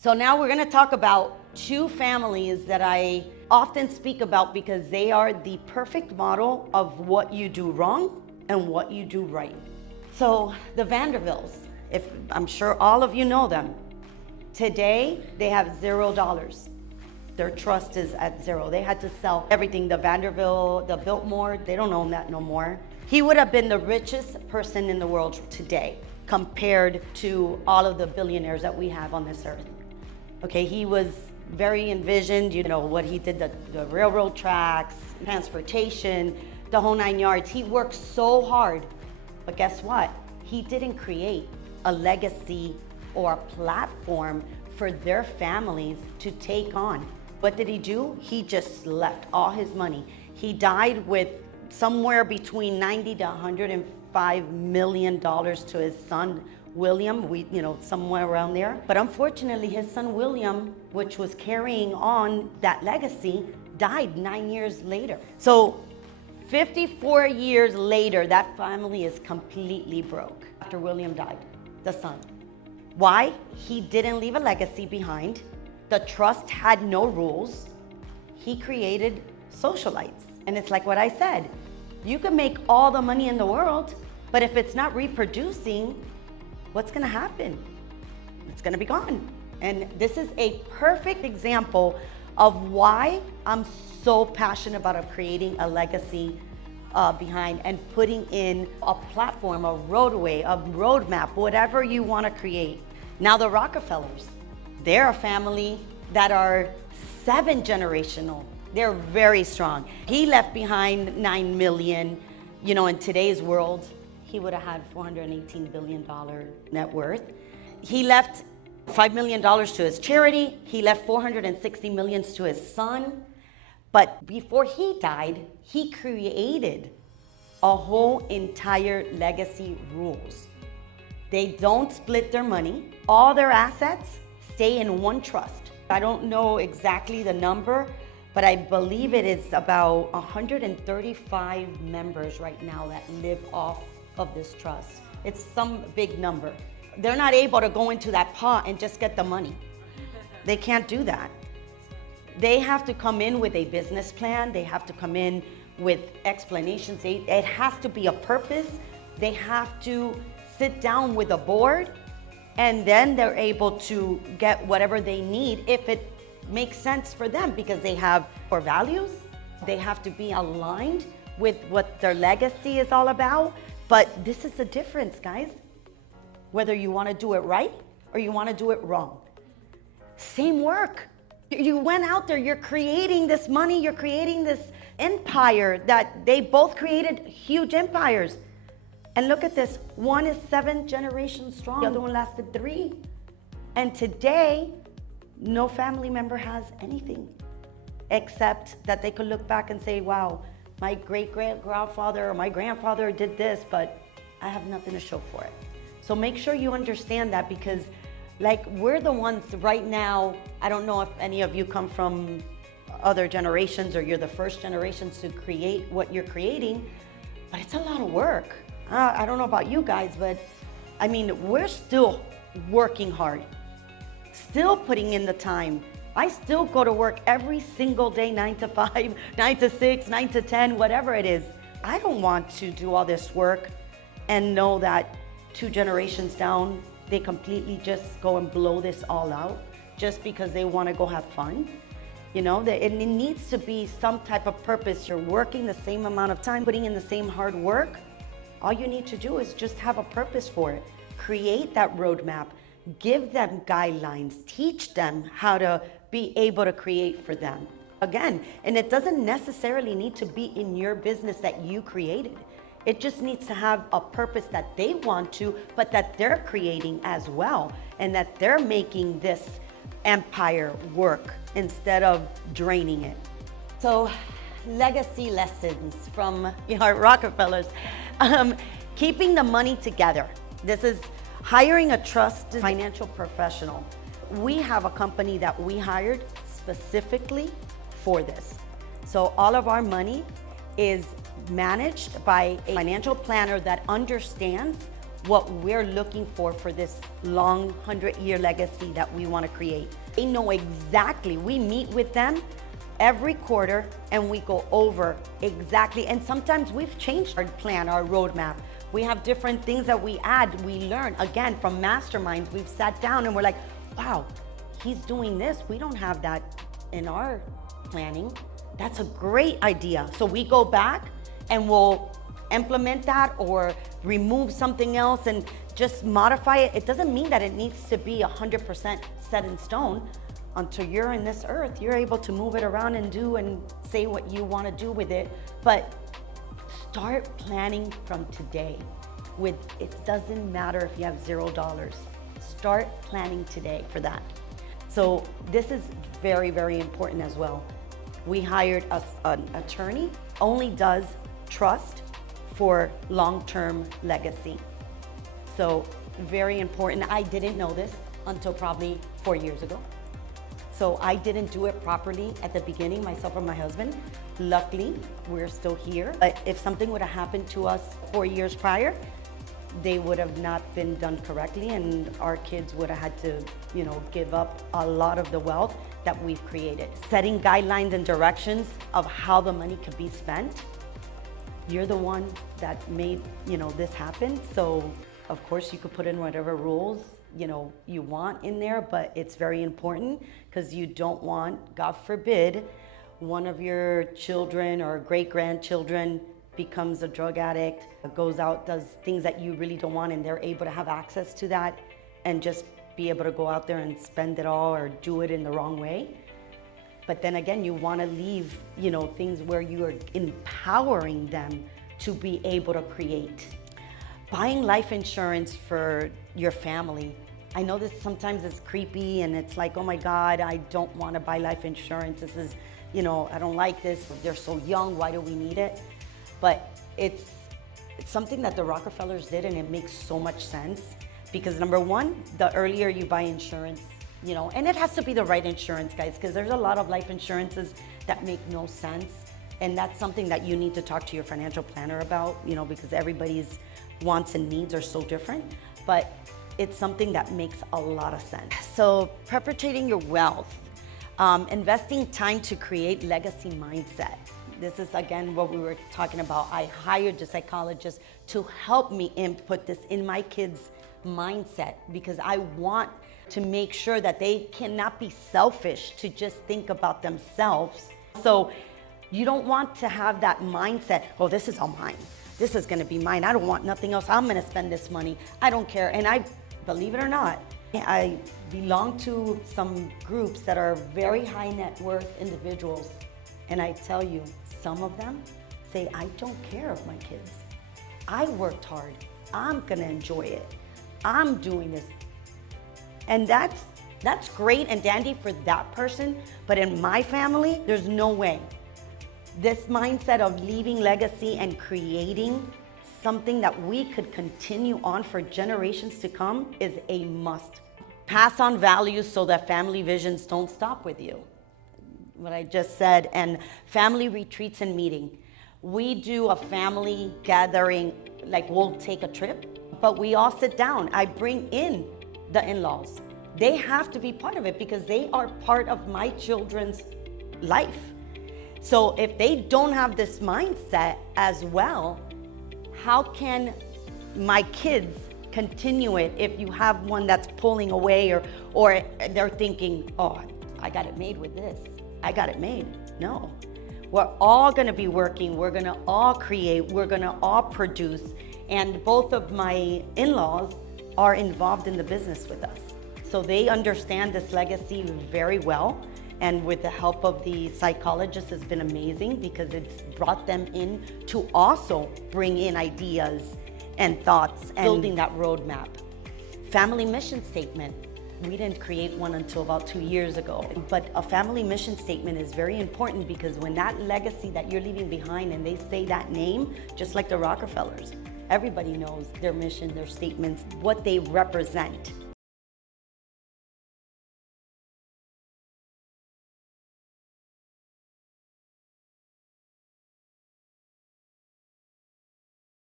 So now we're going to talk about two families that I often speak about because they are the perfect model of what you do wrong and what you do right. So the Vanderbilts, I'm sure all of you know them. Today, they have $0. Their trust is at zero. They had to sell everything. The Vanderbilt, the Biltmore, they don't own that no more. He would have been the richest person in the world today compared to all of the billionaires that we have on this earth. Okay, he was very envisioned, you know, what he did, the railroad tracks, transportation, the whole 9 yards. He worked so hard, but guess what? He didn't create a legacy or a platform for their families to take on. What did he do? He just left all his money. He died with somewhere between $90 to $105 million to his son, William, somewhere around there. But unfortunately, his son, William, which was carrying on that legacy, died 9 years later. So 54 years later, that family is completely broke after William died, the son. Why? He didn't leave a legacy behind. The trust had no rules. He created socialites. And it's like what I said, you can make all the money in the world, but if it's not reproducing, what's gonna happen? It's gonna be gone. And this is a perfect example of why I'm so passionate about creating a legacy behind and putting in a platform, a roadway, a roadmap, whatever you wanna create. Now the Rockefellers, they're a family that are 7 generational. They're very strong. He left behind 9 million. You know, in today's world, he would have had $418 billion net worth. He left $5 million to his charity. He left $460 million to his son. But before he died, he created a whole entire legacy rules. They don't split their money. All their assets stay in one trust. I don't know exactly the number, but I believe it is about 135 members right now that live off of this trust. It's some big number. They're not able to go into that pot and just get the money. They can't do that. They have to come in with a business plan. They have to come in with explanations. It has to be a purpose. They have to sit down with a board, and then they're able to get whatever they need if it makes sense for them, because they have core values. They have to be aligned with what their legacy is all about. But this is the difference, guys. Whether you want to do it right or you want to do it wrong. Same work. You went out there, you're creating this money, you're creating this empire that they both created huge empires. And look at this, one is 7 generations strong, the other one lasted 3. And today, no family member has anything except that they could look back and say, wow, my great-grandfather or my grandfather did this, but I have nothing to show for it. So make sure you understand that, because like, we're the ones right now, I don't know if any of you come from other generations or you're the first generations to create what you're creating, but it's a lot of work. I don't know about you guys, but I mean, we're still working hard, still putting in the time. I still go to work every single day, 9 to 5, 9 to 6, 9 to 10, whatever it is. I don't want to do all this work and know that 2 generations down, they completely just go and blow this all out just because they want to go have fun. You know, it needs to be some type of purpose. You're working the same amount of time, putting in the same hard work. All you need to do is just have a purpose for it. Create that roadmap, give them guidelines, teach them how to be able to create for them. Again, and it doesn't necessarily need to be in your business that you created. It just needs to have a purpose that they want to, but that they're creating as well, and that they're making this empire work instead of draining it. So, legacy lessons from our Rockefellers. Keeping the money together. This is hiring a trusted financial professional. We have a company that we hired specifically for this. So all of our money is managed by a financial planner that understands what we're looking for this long 100-year legacy that we want to create. They know exactly. We meet with them every quarter and we go over exactly. And sometimes we've changed our plan, our roadmap. We have different things that we add, we learn. Again, from masterminds, we've sat down and we're like, wow, he's doing this. We don't have that in our planning. That's a great idea. So we go back and we'll implement that or remove something else and just modify it. It doesn't mean that it needs to be 100% set in stone. Until you're in this earth, you're able to move it around and do and say what you want to do with it. But start planning from today. It doesn't matter if you have $0. Start planning today for that. So this is very, very important as well. We hired an attorney, only does trust for long-term legacy. So very important. I didn't know this until probably 4 years ago. So I didn't do it properly at the beginning, myself or my husband. Luckily, we're still here. But if something would have happened to us 4 years prior, they would have not been done correctly and our kids would have had to, give up a lot of the wealth that we've created. Setting guidelines and directions of how the money could be spent. You're the one that made, this happen. So of course you could put in whatever rules you want in there, but it's very important because you don't want, God forbid, one of your children or great-grandchildren becomes a drug addict, goes out, does things that you really don't want, and they're able to have access to that and just be able to go out there and spend it all or do it in the wrong way. But then again, you want to leave, things where you are empowering them to be able to create. Buying life insurance for your family. I know this sometimes is creepy and it's like, oh my God, I don't want to buy life insurance. This is, I don't like this. They're so young, why do we need it? But it's something that the Rockefellers did and it makes so much sense because number one, the earlier you buy insurance, and it has to be the right insurance, guys, because there's a lot of life insurances that make no sense. And that's something that you need to talk to your financial planner about, because everybody's wants and needs are so different, but it's something that makes a lot of sense. So perpetuating your wealth, investing time to create legacy mindset. This is again what we were talking about. I hired a psychologist to help me input this in my kids' mindset because I want to make sure that they cannot be selfish to just think about themselves. So you don't want to have that mindset, oh, this is all mine. This is gonna be mine. I don't want nothing else. I'm gonna spend this money. I don't care. And I, believe it or not, I belong to some groups that are very high net worth individuals. And I tell you, some of them say, I don't care of my kids. I worked hard. I'm gonna enjoy it. I'm doing this. And that's great and dandy for that person. But in my family, there's no way. This mindset of leaving legacy and creating something that we could continue on for generations to come is a must. Pass on values so that family visions don't stop with you. What I just said, and family retreats and meeting. We do a family gathering, like we'll take a trip, but we all sit down. I bring in the in-laws. They have to be part of it because they are part of my children's life. So if they don't have this mindset as well, how can my kids continue it if you have one that's pulling away or they're thinking, oh, I got it made with this. I got it made. No, we're all gonna be working. We're gonna all create. We're gonna all produce. And both of my in-laws are involved in the business with us. So they understand this legacy very well. And with the help of the psychologist, it's been amazing because it's brought them in to also bring in ideas and thoughts and building that roadmap. Family mission statement. We didn't create one until about 2 years ago. But a family mission statement is very important because when that legacy that you're leaving behind and they say that name, just like the Rockefellers, everybody knows their mission, their statements, what they represent.